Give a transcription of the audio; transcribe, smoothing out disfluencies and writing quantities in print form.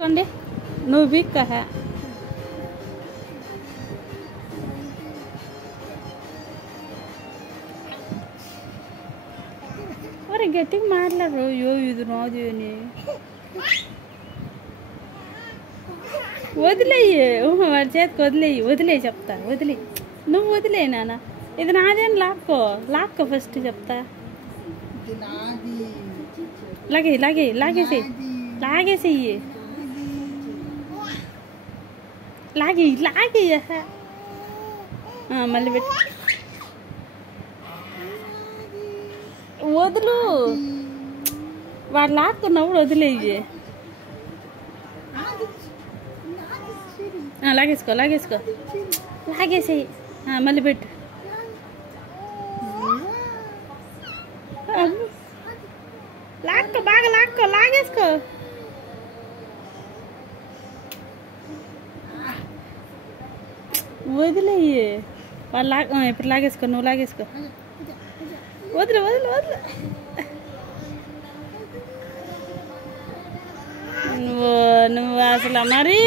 కొండి నువ్వు బిక్క ఒరే గట్టిగా మాట్లాడరు యో ఇది రాదు అని వదిలేయి వాడి చేతికి వదిలేయి చెప్తా వదిలేయి నువ్వు వదిలేయి నాన్న ఇది నాదేం లాక్కో ఫస్ట్ చెప్తా లాగేసేయి మళ్ళీ పెట్టి వదులు వాడు లాక్కున్నప్పుడు వదిలేయి లాగేసేయి మళ్ళీ పెట్టు బాగా లాగేసుకో వదిలేయి వాళ్ళు ఇప్పుడు లాగేసుకో నువ్వు లాగేసుకో వదిలే నువ్వు అసలు మరీ